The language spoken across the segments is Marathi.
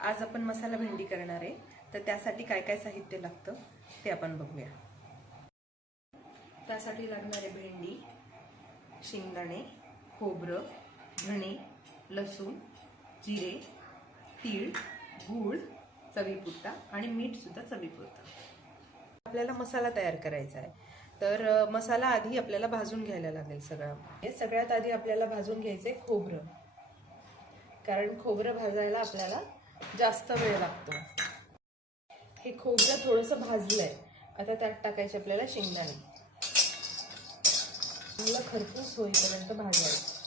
आज आपण मसाला भेंडी करणार आहे, तर त्यासाठी काय काय साहित्य लागतं ते आपण बघूया। त्यासाठी लागणारे भेंडी, शेंगदाणे, खोबरं, धणे, लसूण, जिरे, तीळ, गूळ चवीपुरता आणि मीठ सुद्धा चवीपुरता। आपल्याला मसाला तयार करायचा आहे, तर मसाला आधी आपल्याला भाजून घ्यायला लागेल सगळा। सगळ्यात आधी आपल्याला भाजून घ्यायचे खोबरं, कारण खोबरं भाजायला आपल्याला जास्त वेळ लागतो। हे खोबरं थोडंसं भाजलंय, आता त्यात टाकायचे आपल्याला शेंगदाणे। चांगलं खरपूस होईपर्यंत भाजायचं।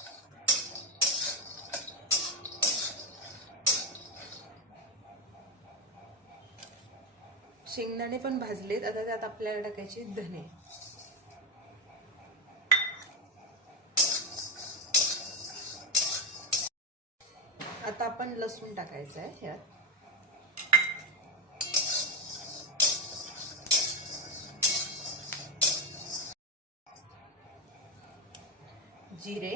शेंगदाणे पण भाजलेत, आता त्यात आपल्याला टाकायचे धणे। आता आपण लसूण टाकायचं आहे यात। जिरे,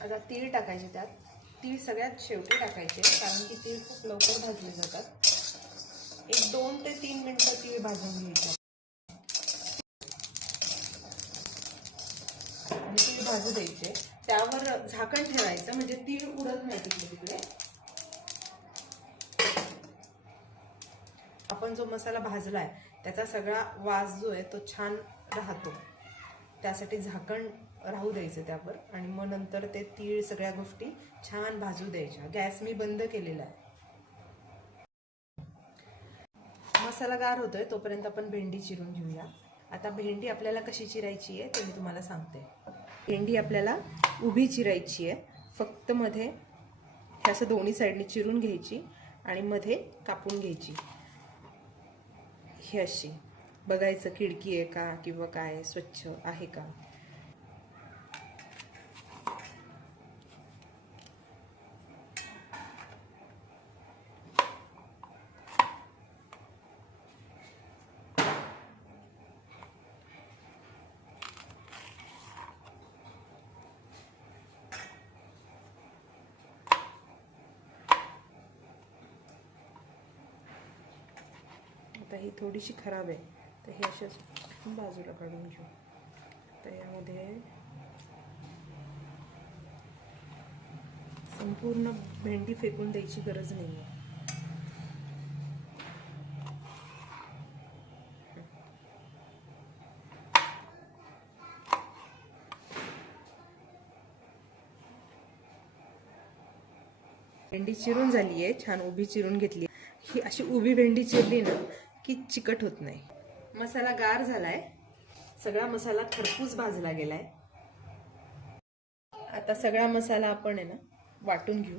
आता तीळ टाकायचे त्यात। तीळ सगळ्यात शेवटी टाकायचे, कारण की तीळ खूप लवकर भाजले जातात। एक 2 ते 3 मिनिटं तीळ भाजून घ्यायचे आणि तीळ भाजू द्यायचे। त्यावर झाकण ठेवायचं, म्हणजे तीळ उडत नाही तिकडे तिकडे। आपण जो मसाला भाजलाय त्याचा सगळा वास जो आहे तो छान राहतो, त्यासाठी झाकण राहू द्यायचं त्यावर। आणि मग नंतर ते तीळ सगळ्या गोष्टी छान भाजू द्यायच्या। गॅस मी बंद केलेला आहे। मसाला गार होतोय तोपर्यंत आपण भेंडी चिरून घेऊया। आता भेंडी आपल्याला कशी चिरायची आहे ते मी तुम्हाला सांगते। भेंडी आपल्याला उभी चिरायची आहे, फक्त मध्ये हे असं दोन्ही साईडने चिरून घ्यायची आणि मध्ये कापून घ्यायची। ही अशी बघायचं खिडकी आहे का किंवा काय स्वच्छ आहे का। आता ही थोडीशी खराब आहे, तर हे अशा बाजूला काढून घेऊ। तर यामध्ये संपूर्ण भेंडी फेकून द्यायची गरज नाही आहे। भेंडी चिरून झाली आहे, छान उभी चिरून घेतली। ही अशी उभी भेंडी चिरली ना की चिकट होत नाही। मसाला गार झालाय, सगळा मसाला खरपूस भाजला गेलाय। आता सगळा मसाला आपण आहे ना वाटून घेऊ।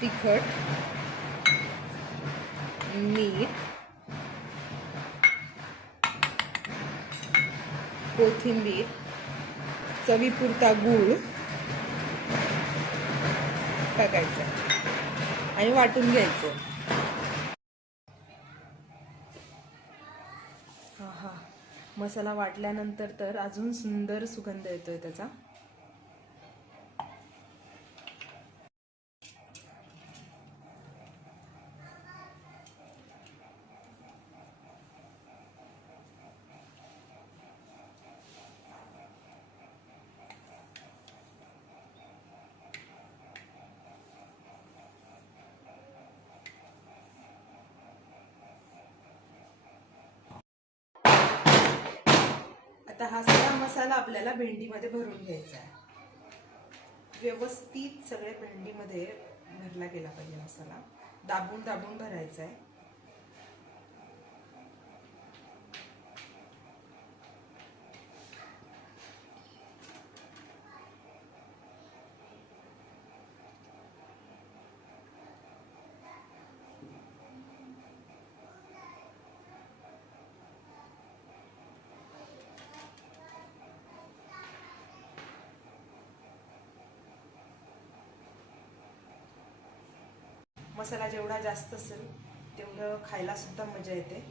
तिखट, मीठ, कोथिंबीर, चवीपुरता गूळ टाकायचं आणि वाटून घ्यायचं। हा मसाला वाटल्यानंतर तर अजून सुंदर सुगंध येतोय त्याचा। आता हा सगळा मसाला आपल्याला भेंडीमध्ये भरून घ्यायचा आहे। व्यवस्थित सगळ्या भेंडीमध्ये भरला गेला पाहिजे मसाला, दाबून दाबून भरायचा आहे। मसाला जेवढा जास्त असेल तेवढं खायला सुद्धा मजा येते.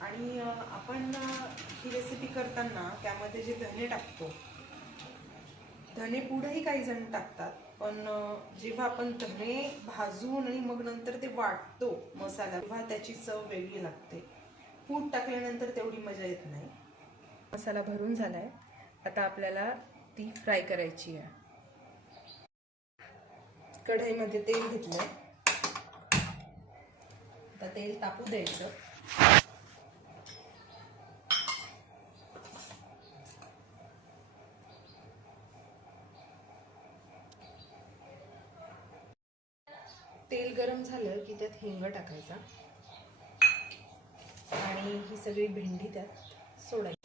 आणि आपण ही रेसिपी करताना त्यामध्ये जे धने टाकतो, धने पुढेही काही जण टाकतात, पण जेव्हा आपण धने भाजून आणि मग नंतर ते वाटतो मसाला, तेव्हा त्याची चव वेगळी लागते. पूड टाकल्यानंतर तेवढी मजा येत नाही. मसाला भरून झालाय, आता आपल्याला ती फ्राय करायची आहे. कढईमध्ये तेल घेतलंय, आता तेल तापू द्यायचं. तेल गरम झालं की त्यात हिंग टाकायचा आणि ही सगळी भेंडी त्यात सोडायची.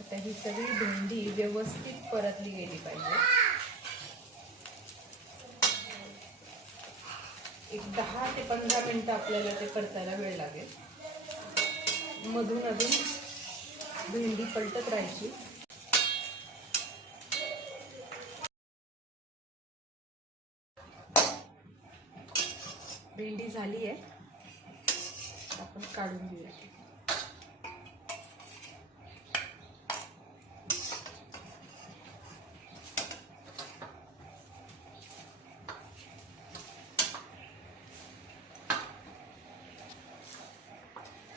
आता ही सगळी भेंडी व्यवस्थित परतली गेली पाहिजे. एक 10 ते 15 मिनिटं आपल्याला ते परतायला वेळ लागेल. मधून अधून भेंडी पलटत राहायची. भेंडी झाली आहे, आपण काढून घेऊया.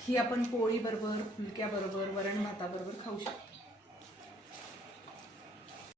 ही आपण पोळी बरोबर, फुलक्या बरोबर, वरण भाता बरोबर खाऊ शकतो.